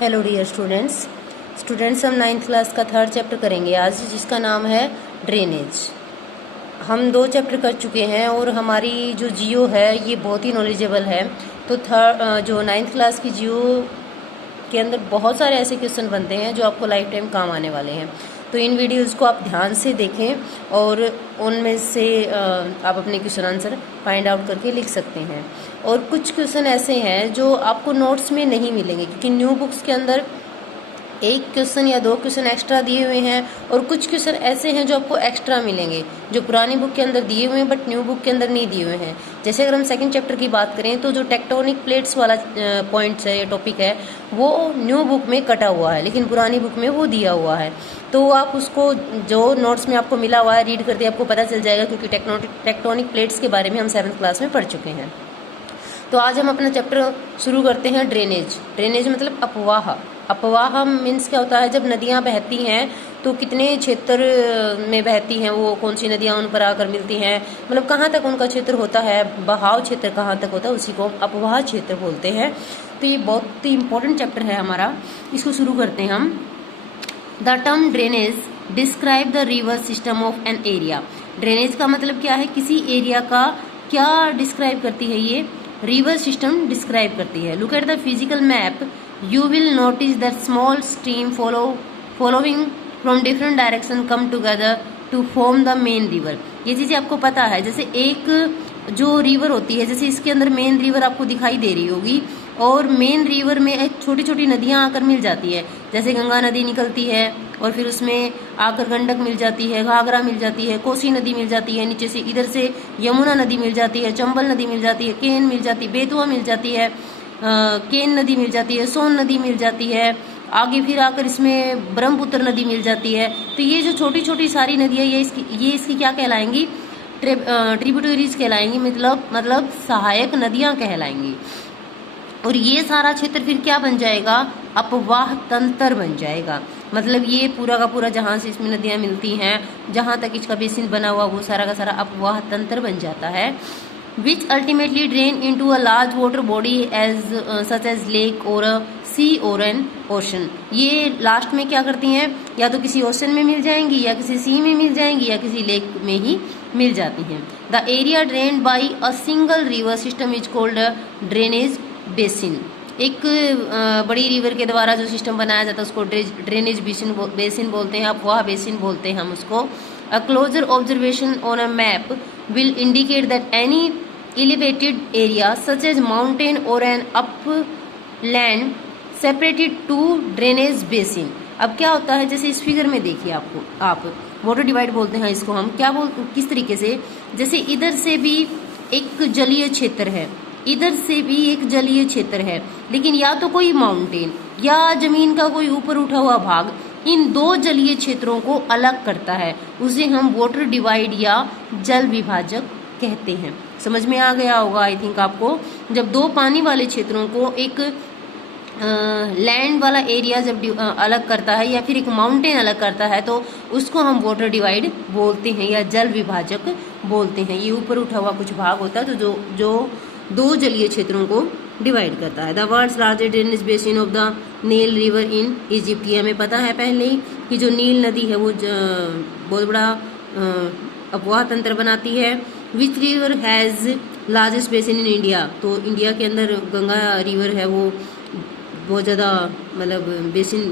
Hello dear students हम 9th class का 3rd chapter करेंगे आज, जिसका नाम है ड्रेनेज। हम 2 चैप्टर कर चुके हैं और हमारी जो जियो है ये बहुत ही नॉलेजेबल है। तो जो 9th क्लास की जियो के अंदर बहुत सारे ऐसे क्वेश्चन बनते हैं जो आपको लाइफ टाइम काम आने वाले हैं। तो इन वीडियोस को आप ध्यान से देखें और उनमें से आप अपने क्वेश्चन आंसर फाइंड आउट करके लिख सकते हैं। और कुछ क्वेश्चन ऐसे हैं जो आपको नोट्स में नहीं मिलेंगे, क्योंकि न्यू बुक्स के अंदर 1 क्वेश्चन या 2 क्वेश्चन एक्स्ट्रा दिए हुए हैं, और कुछ क्वेश्चन ऐसे हैं जो आपको एक्स्ट्रा मिलेंगे जो पुरानी बुक के अंदर दिए हुए हैं बट न्यू बुक के अंदर नहीं दिए हुए हैं। जैसे अगर हम 2nd चैप्टर की बात करें तो जो टेक्टोनिक प्लेट्स वाला पॉइंट्स है या टॉपिक है वो न्यू बुक में कटा हुआ है, लेकिन पुरानी बुक में वो दिया हुआ है। तो आप उसको जो नोट्स में आपको मिला हुआ है रीड करके आपको पता चल जाएगा, क्योंकि टेक्टोनिक प्लेट्स के बारे में हम 7th क्लास में पढ़ चुके हैं। तो आज हम अपना चैप्टर शुरू करते हैं ड्रेनेज मतलब अपवाह। अपवाह मीन्स क्या होता है, जब नदियाँ बहती हैं तो कितने क्षेत्र में बहती हैं, वो कौन सी नदियाँ उन पर आकर मिलती हैं, मतलब कहाँ तक उनका क्षेत्र होता है, बहाव क्षेत्र कहाँ तक होता है, उसी को हम अपवाह क्षेत्र बोलते हैं। तो ये बहुत ही इंपॉर्टेंट चैप्टर है हमारा, इसको शुरू करते हैं हम। The term drainage describe the river system of an area. Drainage का मतलब क्या है, किसी एरिया का क्या डिस्क्राइब करती है, ये रिवर सिस्टम डिस्क्राइब करती है। Look at the physical map, you will notice that small stream following from different direction come together to form the main river. ये चीज़ें आपको पता है, जैसे एक जो रिवर होती है, जैसे इसके अंदर मेन रिवर आपको दिखाई दे रही होगी, और मेन रिवर में एक छोटी छोटी नदियाँ आकर मिल जाती है, जैसे गंगा नदी निकलती है और फिर उसमें आकर गंडक मिल जाती है, घाघरा मिल जाती है, कोसी नदी मिल जाती है, नीचे से इधर से यमुना नदी मिल जाती है, चंबल नदी मिल जाती है, केन मिल जाती है, बेतवा मिल जाती है, केन नदी मिल जाती है, सोन नदी मिल जाती है, आगे फिर आकर इसमें ब्रह्मपुत्र नदी मिल जाती है। तो ये जो छोटी छोटी सारी नदियाँ ये इसकी क्या कहलाएंगी, ट्रिब्यूटरीज कहलाएंगी, मतलब सहायक नदियाँ कहलाएंगी। और ये सारा क्षेत्र फिर क्या बन जाएगा, अपवाह तंत्र बन जाएगा। मतलब ये पूरा का पूरा जहाँ से इसमें नदियाँ मिलती हैं, जहाँ तक इसका बेसिन बना हुआ, वो सारा का सारा अपवाह तंत्र बन जाता है। Which ultimately drain into a large water body such as lake और सी और एन ओशन। ये लास्ट में क्या करती हैं, या तो किसी ओशन में मिल जाएंगी, या किसी सी में मिल जाएंगी, या किसी लेक में ही मिल जाती हैं। The area drained by a single river system is called drainage basin. एक बड़ी रिवर के द्वारा जो सिस्टम बनाया जाता है उसको ड्रेनेज बेसिन बोलते हैं, अपवाह बेसिन बोलते हैं हम उसको। A closer observation on a map will indicate that any elevated area such as mountain or an upland separated two drainage basin। अब क्या होता है, जैसे इस फिगर में देखिए आप वाटर डिवाइड बोलते हैं इसको हम, किस तरीके से, जैसे इधर से भी एक जलीय क्षेत्र है, इधर से भी एक जलीय क्षेत्र है, लेकिन या तो कोई माउंटेन या जमीन का कोई ऊपर उठा हुआ भाग इन 2 जलीय क्षेत्रों को अलग करता है, उसे हम वाटर डिवाइड या जल विभाजक कहते हैं। समझ में आ गया होगा आई थिंक आपको। जब 2 पानी वाले क्षेत्रों को एक लैंड वाला एरिया जब अलग करता है, या फिर एक माउंटेन अलग करता है, तो उसको हम वाटर डिवाइड बोलते हैं या जल विभाजक बोलते हैं। ये ऊपर उठा हुआ कुछ भाग होता है तो जो 2 जलीय क्षेत्रों को डिवाइड करता है। The world's largest drainage basin of the Nile river in Egypt. ये हमें पता है पहले ही कि जो नील नदी है वो बहुत बड़ा अपवाह तंत्र बनाती है। Which river has largest basin in India. तो इंडिया के अंदर गंगा रिवर है, वो बहुत ज़्यादा मतलब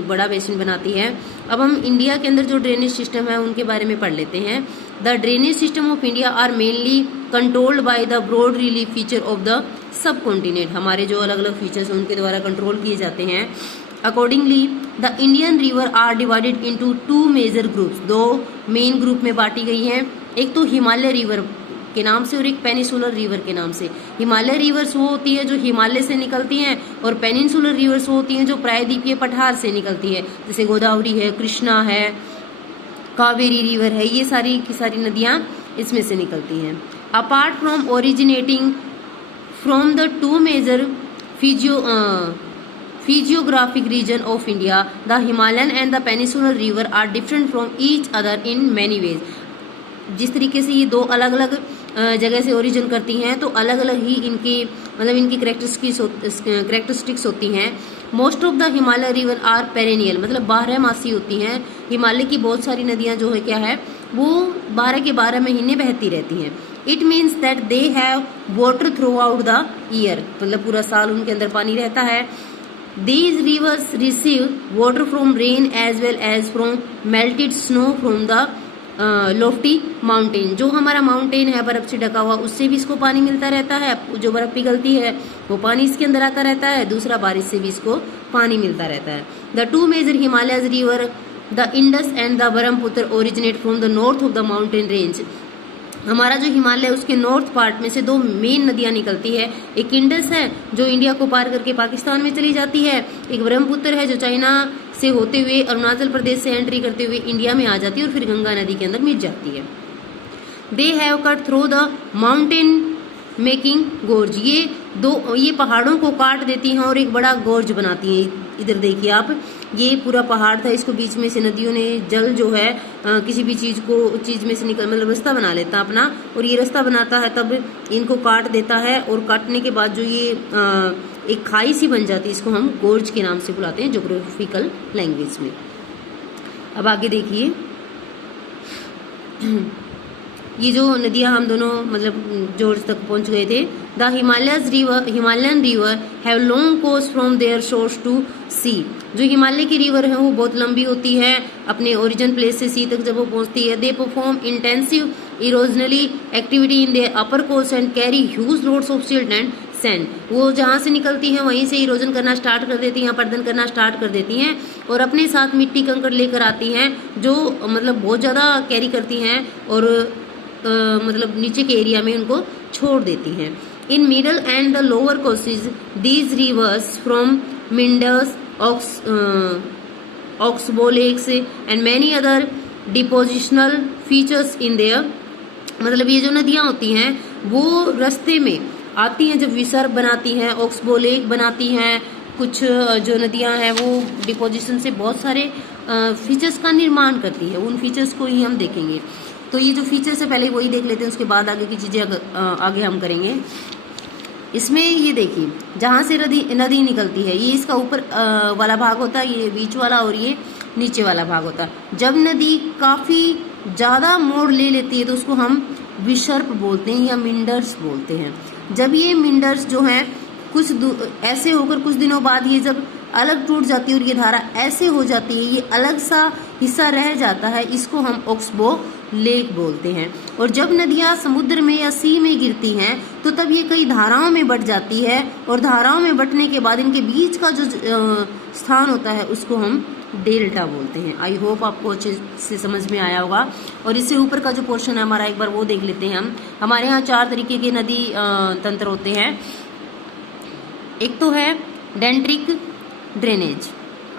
बड़ा बेसिन बनाती है। अब हम इंडिया के अंदर जो ड्रेनेज सिस्टम है उनके बारे में पढ़ लेते हैं। The drainage system of India are mainly controlled by the broad relief feature of the subcontinent. हमारे जो अलग अलग फीचर्स हैं उनके द्वारा कंट्रोल किए जाते हैं। Accordingly the Indian river are divided into 2 major groups. 2 main group में बांटी गई हैं, एक तो हिमालय रिवर के नाम से और एक पेनिसुलर रिवर के नाम से। हिमालय रिवर्स वो होती है जो हिमालय से निकलती हैं, और पेनिनसुलर रिवर्स वो होती हैं जो प्रायद्वीपीय पठार से निकलती है, जैसे गोदावरी है, कृष्णा है, कावेरी रिवर है, ये सारी की सारी नदियाँ इसमें से निकलती हैं। Apart from originating from the 2 major physiographic region of India, the Himalayan and the peninsular river are different from each other in many ways. जिस तरीके से ये 2 अलग अलग जगह से ओरिजिन करती हैं, तो अलग अलग ही इनकी मतलब इनकी करेक्टरिस्टिक्स होती हैं। Most of the Himalaya river are perennial, मतलब 12 मासी होती हैं। हिमालय की बहुत सारी नदियां जो है क्या है वो 12 के 12 महीने बहती रहती हैं। It means that they have water through out the year, मतलब पूरा साल उनके अंदर पानी रहता है। These rivers receive water from rain as well as from melted snow from the lofty mountain। जो हमारा माउंटेन है बर्फ से ढका हुआ, उससे भी इसको पानी मिलता रहता है। जो बर्फ पिघलती है वो पानी इसके अंदर आता रहता है। दूसरा बारिश से भी इसको पानी मिलता रहता है। The two major Himalayas river the Indus and the Brahmaputra originate from the north of the mountain range. हमारा जो हिमालय है उसके नॉर्थ पार्ट में से दो मेन नदियां निकलती है। एक इंडस है जो इंडिया को पार करके पाकिस्तान में चली जाती है, एक ब्रह्मपुत्र है जो चाइना से होते हुए अरुणाचल प्रदेश से एंट्री करते हुए इंडिया में आ जाती है और फिर गंगा नदी के अंदर मिट जाती है। They have cut through the mountain making गोर्ज, ये पहाड़ों को काट देती हैं और एक बड़ा गोर्ज बनाती हैं। इधर देखिए आप, ये पूरा पहाड़ था, इसको बीच में से नदियों ने जल जो है किसी भी चीज में से निकल मतलब रास्ता बना लेता अपना, और ये रास्ता बनाता है तब इनको काट देता है, और काटने के बाद जो ये एक खाई सी बन जाती है, इसको हम गोर्ज के नाम से बुलाते हैं ज्योग्राफिकल लैंग्वेज में। अब आगे देखिए, ये जो नदियां हम दोनों मतलब जॉर्ज तक पहुंच गए थे। The Himalayan river have long course from their source to sea. जो हिमालय की रिवर है वो बहुत लंबी होती है अपने ओरिजिन प्लेस से सी तक जब वो पहुंचती है। They perform intensive erosional activity in their upper course and carry huge loads of silt and sand. वो जहाँ से निकलती हैं वहीं से इरोजन करना स्टार्ट कर देती हैं, अपरदन करना स्टार्ट कर देती हैं, और अपने साथ मिट्टी कंकड़ लेकर आती हैं जो मतलब बहुत ज़्यादा कैरी करती हैं और मतलब नीचे के एरिया में उनको छोड़ देती हैं। In middle and the lower courses these rivers from meanders oxbow lakes and many other depositional features in there. मतलब ये जो नदियाँ होती हैं वो रास्ते में आती हैं जब विसर्ग बनाती हैं, ऑक्सबोलेक बनाती हैं, कुछ जो नदियाँ हैं वो डिपोजिशन से बहुत सारे फीचर्स का निर्माण करती है। उन फीचर्स को ही हम देखेंगे। तो ये जो फीचर्स है पहले वही देख लेते हैं, उसके बाद आगे की चीज़ें आगे हम करेंगे। इसमें ये देखिए, जहाँ से नदी निकलती है ये इसका ऊपर वाला भाग होता है, ये बीच वाला, और ये नीचे वाला भाग होता है। जब नदी काफ़ी ज़्यादा मोड़ ले लेती है तो उसको हम विसर्प बोलते हैं या मिंडर्स बोलते हैं। जब ये मिंडर्स जो हैं कुछ ऐसे होकर कुछ दिनों बाद ये जब अलग टूट जाती है और ये धारा ऐसे हो जाती है, ये अलग सा हिस्सा रह जाता है, इसको हम ऑक्सबो लेक बोलते हैं। और जब नदियाँ समुद्र में या सी में गिरती हैं तो तब ये कई धाराओं में बट जाती है, और धाराओं में बटने के बाद इनके बीच का जो स्थान होता है उसको हम डेल्टा बोलते हैं। आई होप आपको अच्छे से समझ में आया होगा। और इससे ऊपर का जो पोर्शन है हमारा एक बार वो देख लेते हैं हम। हमारे यहाँ 4 तरीके के नदी तंत्र होते हैं। एक तो है डेंट्रिक ड्रेनेज,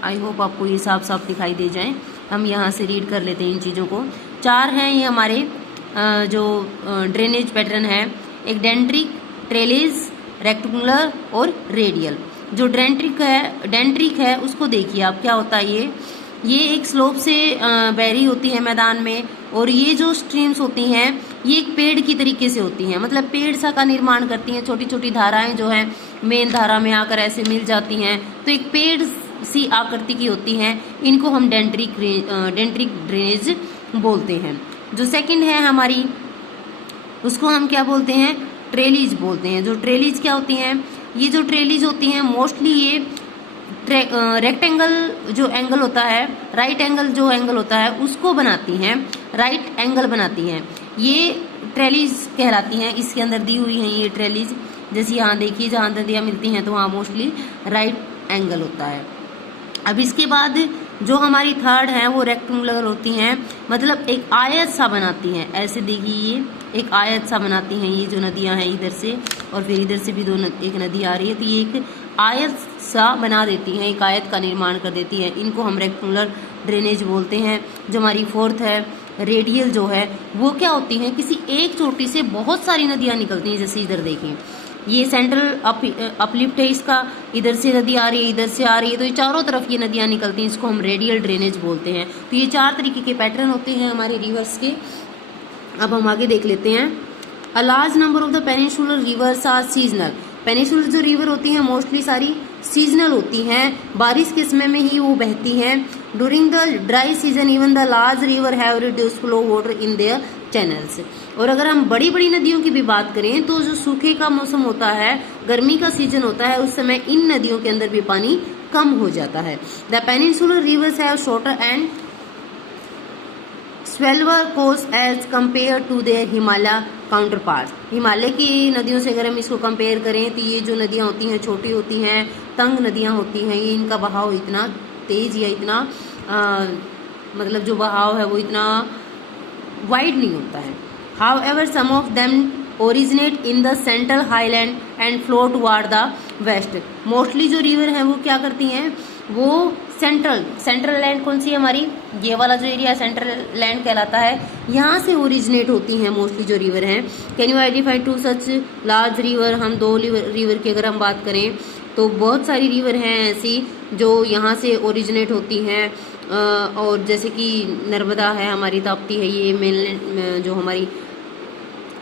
आई होप आपको ये साफ साफ दिखाई दे जाए। हम यहाँ से रीड कर लेते हैं इन चीज़ों को। 4 हैं ये हमारे जो ड्रेनेज पैटर्न है। एक डेंट्रिक, ट्रेलिज, रेक्टेंगुलर और रेडियल। जो डेंट्रिक है उसको देखिए आप, क्या होता है ये एक स्लोप से बहरी होती है मैदान में, और ये जो स्ट्रीम्स होती हैं ये एक पेड़ की तरीके से होती हैं, मतलब पेड़ सा का निर्माण करती हैं। छोटी छोटी धाराएं जो हैं मेन धारा में आकर ऐसे मिल जाती हैं, तो एक पेड़ सी आकृति की होती हैं। इनको हम डेंट्रिक ड्रेनेज बोलते हैं। जो सेकंड है हमारी, उसको हम क्या बोलते हैं, ट्रेलीज बोलते हैं। जो ट्रेलीज क्या होती हैं, ये जो ट्रेलीज होती हैं मोस्टली ये रेक्टेंगल जो एंगल होता है, राइट एंगल जो एंगल होता है उसको बनाती हैं, राइट एंगल बनाती हैं, ये ट्रेलीज कहलाती हैं। इसके अंदर दी हुई हैं ये ट्रेलीज। जैसे यहाँ देखिए जहाँ नदियाँ मिलती हैं तो वहाँ मोस्टली राइट एंगल होता है। अब इसके बाद जो हमारी थर्ड है वो रेक्टेंगुलर होती हैं, मतलब एक आयत सा बनाती हैं। ऐसे देखिए ये एक आयत सा बनाती हैं ये जो नदियां हैं इधर से, और फिर इधर से भी एक नदी आ रही है, तो ये एक आयत सा बना देती हैं, एक आयत का निर्माण कर देती है। इनको हम रेक्टेंगुलर ड्रेनेज बोलते हैं। जो हमारी फोर्थ है रेडियल, जो है वो क्या होती हैं, किसी एक चोटी से बहुत सारी नदियाँ निकलती हैं। जैसे इधर देखें ये सेंट्रल अपलिफ्ट है इसका, इधर से नदी आ रही है, इधर से आ रही है, तो ये चारों तरफ ये नदियाँ निकलती हैं, इसको हम रेडियल ड्रेनेज बोलते हैं। तो ये 4 तरीके के पैटर्न होते हैं हमारे रिवर्स के। अब हम आगे देख लेते हैं। A large number of the peninsular rivers are seasonal. Peninsular जो रिवर होती हैं मोस्टली सारी सीजनल होती हैं, बारिश के समय में ही वो बहती हैं। During the dry season even the large river have reduced flow water in their channels. और अगर हम बड़ी बड़ी नदियों की भी बात करें तो जो सूखे का मौसम होता है, गर्मी का सीजन होता है, उस समय इन नदियों के अंदर भी पानी कम हो जाता है। The peninsular rivers have shorter and shallower course as compare to their Himalaya counterpart. Himalaya की नदियों से अगर हम इसको कंपेयर करें तो ये जो नदियां होती हैं छोटी होती हैं, तंग नदियां होती हैं, ये इनका बहाव इतना तेज या इतना मतलब जो बहाव है वो इतना वाइड नहीं होता है। However some of them originate in the central highland and flow toward the west. Mostly जो रिवर है वो क्या करती हैं, वो सेंट्रल लैंड कौन सी है हमारी, ये वाला जो एरिया सेंट्रल लैंड कहलाता है, यहाँ से ओरिजिनेट होती हैं मोस्टली जो रिवर हैं। Can you identify two such large river. हम दो रिवर की अगर हम बात करें तो बहुत सारी रिवर हैं ऐसी जो यहाँ से ओरिजिनेट होती हैं, और जैसे कि नर्मदा है हमारी, ताप्ती है, ये मेन जो हमारी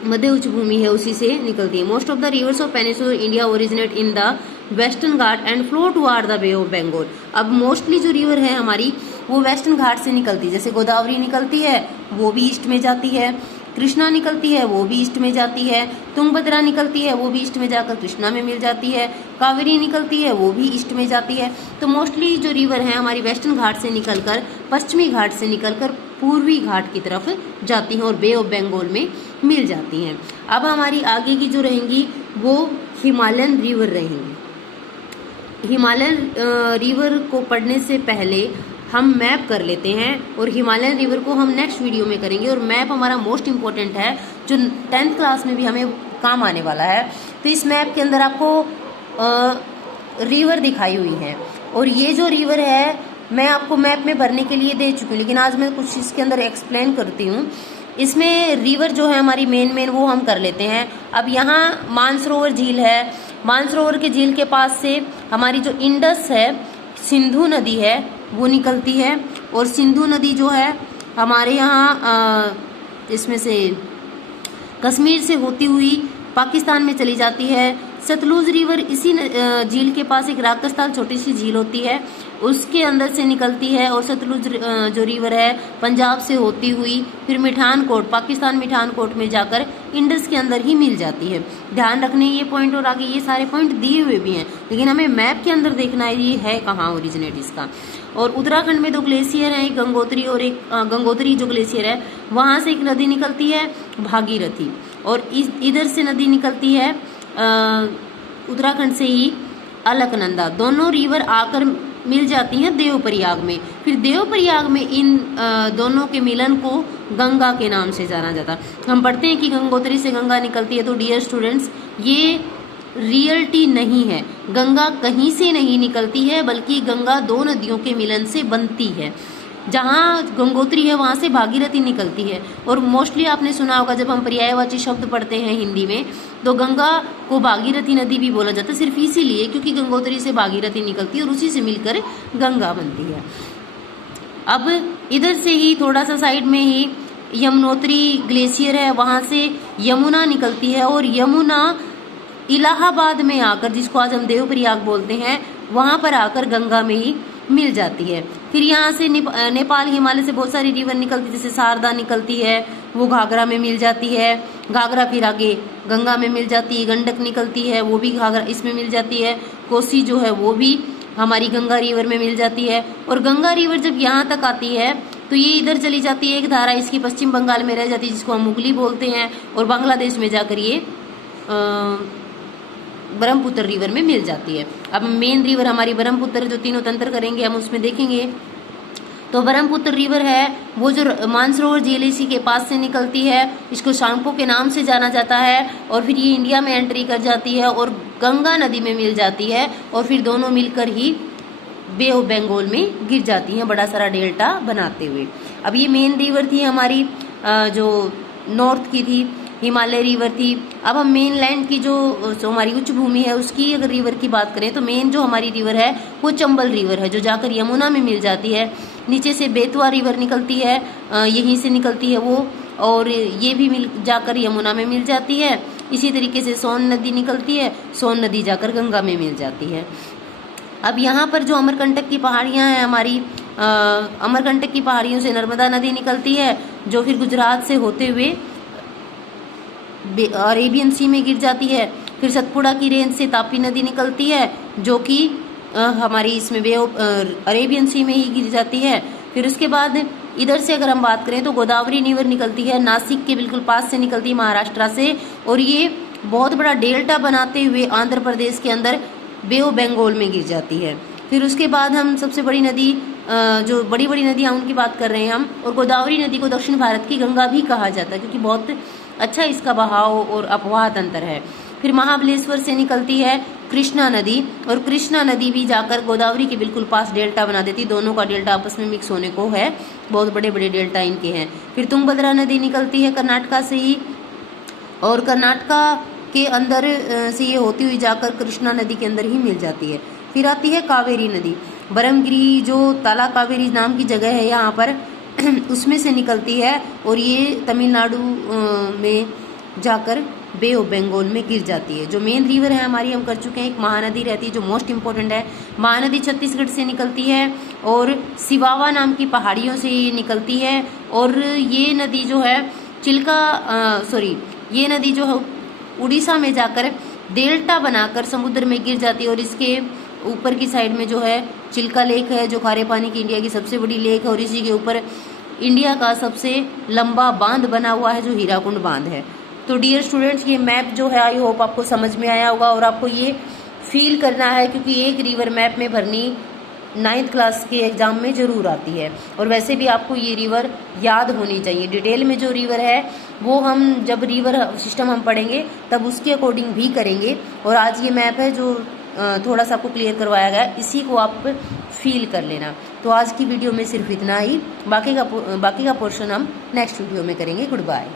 मध्य उच्च भूमि है उसी से निकलती है। Most of the rivers of peninsular India originate in the western Ghat and flow toward the bay of Bengal. अब मोस्टली जो रिवर है हमारी वो वेस्टर्न घाट से निकलती है, जैसे गोदावरी निकलती है वो भी ईस्ट में जाती है, कृष्णा निकलती है वो भी ईस्ट में जाती है, तुंगभद्रा निकलती है वो भी ईस्ट में जाकर कृष्णा में मिल जाती है, कावेरी निकलती है वो भी ईस्ट में जाती है। तो मोस्टली जो रिवर है हमारी वेस्टर्न घाट से निकलकर पश्चिमी घाट से निकलकर पूर्वी घाट की तरफ जाती हैं और बे ऑफ बंगाल में मिल जाती हैं। अब हमारी आगे की जो रहेंगी वो हिमालयन रिवर रहेंगी। हिमालयन रिवर को पढ़ने से पहले हम मैप कर लेते हैं और हिमालयन रिवर को हम नेक्स्ट वीडियो में करेंगे। और मैप हमारा मोस्ट इम्पोर्टेंट है जो 10th क्लास में भी हमें काम आने वाला है। तो इस मैप के अंदर आपको रिवर दिखाई हुई है और ये जो रिवर है मैं आपको मैप में भरने के लिए दे चुकी हूँ, लेकिन आज मैं कुछ इसके अंदर एक्सप्लेन करती हूँ। इसमें रिवर जो है हमारी मेन वो हम कर लेते हैं। अब यहाँ मानसरोवर झील है, मानसरोवर के झील के पास से हमारी जो इंडस है, सिंधु नदी है वो निकलती है। और सिंधु नदी जो है हमारे यहाँ इसमें से कश्मीर से होती हुई पाकिस्तान में चली जाती है। सतलुज रिवर इसी झील के पास एक राकस्थाल छोटी सी झील होती है उसके अंदर से निकलती है। और सतलुज जो रिवर है पंजाब से होती हुई फिर मिठानकोट, पाकिस्तान मिठानकोट में जाकर इंडस के अंदर ही मिल जाती है। ध्यान रखने ये पॉइंट और आगे ये सारे पॉइंट दिए हुए भी हैं, लेकिन हमें मैप के अंदर देखना है ये है कहाँ ओरिजिनेट इसका। और उत्तराखंड में दो ग्लेशियर हैं, एक गंगोत्री और एक गंगोत्री जो ग्लेशियर है वहाँ से एक नदी निकलती है भागीरथी, और इधर से नदी निकलती है उत्तराखंड से ही अलकनंदा। दोनों रिवर आकर मिल जाती हैं देवप्रयाग में। फिर देवप्रयाग में इन दोनों के मिलन को गंगा के नाम से जाना जाता। हम पढ़ते हैं कि गंगोत्री से गंगा निकलती है, तो डियर स्टूडेंट्स ये रियलिटी नहीं है। गंगा कहीं से नहीं निकलती है बल्कि गंगा दो नदियों के मिलन से बनती है। जहाँ गंगोत्री है वहाँ से भागीरथी निकलती है। और मोस्टली आपने सुना होगा जब हम पर्यायवाची शब्द पढ़ते हैं हिंदी में तो गंगा को भागीरथी नदी भी बोला जाता है, सिर्फ इसीलिए क्योंकि गंगोत्री से भागीरथी निकलती है और उसी से मिलकर गंगा बनती है। अब इधर से ही थोड़ा सा साइड में ही यमुनोत्री ग्लेशियर है, वहाँ से यमुना निकलती है और यमुना इलाहाबाद में आकर, जिसको आज हम देवप्रयाग बोलते हैं, वहाँ पर आकर गंगा में ही मिल जाती है। फिर यहाँ से नेपाल हिमालय से बहुत सारी रिवर निकलती है, जैसे शारदा निकलती है वो घाघरा में मिल जाती है, घाघरा फिर आगे गंगा में मिल जाती है। गंडक निकलती है वो भी घाघरा इसमें मिल जाती है। कोसी जो है वो भी हमारी गंगा रिवर में मिल जाती है। और गंगा रिवर जब यहाँ तक आती है तो ये इधर चली जाती है, एक धारा इसकी पश्चिम बंगाल में रह जाती है जिसको हम मुगली बोलते हैं, और बांग्लादेश में जाकर ये ब्रह्मपुत्र रिवर में मिल जाती है। अब मेन रिवर हमारी ब्रह्मपुत्र जो तीनों तंत्र करेंगे हम उसमें देखेंगे। तो ब्रह्मपुत्र रिवर है वो जो मानसरोवर झील इसी के पास से निकलती है, इसको शांगपो के नाम से जाना जाता है। और फिर ये इंडिया में एंट्री कर जाती है और गंगा नदी में मिल जाती है और फिर दोनों मिलकर ही बे ऑफ बंगाल में गिर जाती हैं बड़ा सारा डेल्टा बनाते हुए। अब ये मेन रिवर थी हमारी जो नॉर्थ की थी, हिमालय रिवर थी। अब हम मेन लैंड की जो हमारी उच्च भूमि है उसकी अगर रिवर की बात करें तो मेन जो हमारी रिवर है वो चंबल रिवर है जो जाकर यमुना में मिल जाती है। नीचे से बेतवा रिवर निकलती है, यहीं से निकलती है वो, और ये भी मिल जाकर यमुना में मिल जाती है। इसी तरीके से सोन नदी निकलती है, सोन नदी जाकर गंगा में मिल जाती है। अब यहाँ पर जो अमरकंटक की पहाड़ियाँ हैं हमारी, अमरकंटक की पहाड़ियों से नर्मदा नदी निकलती है, जो फिर गुजरात से होते हुए अरेबियन सी में गिर जाती है। फिर सतपुड़ा की रेंज से तापी नदी निकलती है, जो कि हमारी इसमें अरेबियन सी में ही गिर जाती है। फिर उसके बाद इधर से अगर हम बात करें तो गोदावरी रिवर निकलती है, नासिक के बिल्कुल पास से निकलती है, महाराष्ट्र से, और ये बहुत बड़ा डेल्टा बनाते हुए आंध्र प्रदेश के अंदर बे ऑफ बंगाल में गिर जाती है। फिर उसके बाद हम सबसे बड़ी नदी, जो बड़ी बड़ी नदियाँ उनकी बात कर रहे हैं हम, और गोदावरी नदी को दक्षिण भारत की गंगा भी कहा जाता है, क्योंकि बहुत अच्छा इसका बहाव और अपवाह तंत्र है। फिर महाबलेश्वर से निकलती है कृष्णा नदी, और कृष्णा नदी भी जाकर गोदावरी के बिल्कुल पास डेल्टा बना देती, दोनों का डेल्टा आपस में मिक्स होने को है, बहुत बड़े बड़े डेल्टा इनके हैं। फिर तुंगभद्रा नदी निकलती है कर्नाटका से ही, और कर्नाटका के अंदर से ये होती हुई जाकर कृष्णा नदी के अंदर ही मिल जाती है। फिर आती है कावेरी नदी, बरमगिरी जो ताला कावेरी नाम की जगह है यहाँ पर उसमें से निकलती है, और ये तमिलनाडु में जाकर बे ऑफ बंगाल में गिर जाती है। जो मेन रिवर है हमारी हम कर चुके हैं, एक महानदी रहती है जो मोस्ट इम्पोर्टेंट है। महानदी छत्तीसगढ़ से निकलती है और सिवावा नाम की पहाड़ियों से ये निकलती है, और ये नदी जो है ये नदी जो है उड़ीसा में जाकर डेल्टा बनाकर समुद्र में गिर जाती है, और इसके ऊपर की साइड में जो है चिल्का लेक है, जो खारे पानी की इंडिया की सबसे बड़ी लेक है, और इसी के ऊपर इंडिया का सबसे लंबा बांध बना हुआ है जो हीराकुंड बांध है। तो डियर स्टूडेंट्स, ये मैप जो है आई होप आपको समझ में आया होगा, और आपको ये फील करना है, क्योंकि एक रिवर मैप में भरनी 9th क्लास के एग्जाम में जरूर आती है, और वैसे भी आपको ये रिवर याद होनी चाहिए। डिटेल में जो रिवर है वो हम जब रिवर सिस्टम हम पढ़ेंगे तब उसके अकॉर्डिंग भी करेंगे, और आज ये मैप है जो थोड़ा सा आपको क्लियर करवाया गया, इसी को आप फील कर लेना। तो आज की वीडियो में सिर्फ इतना ही, बाकी का पोर्शन हम नेक्स्ट वीडियो में करेंगे। Good bye.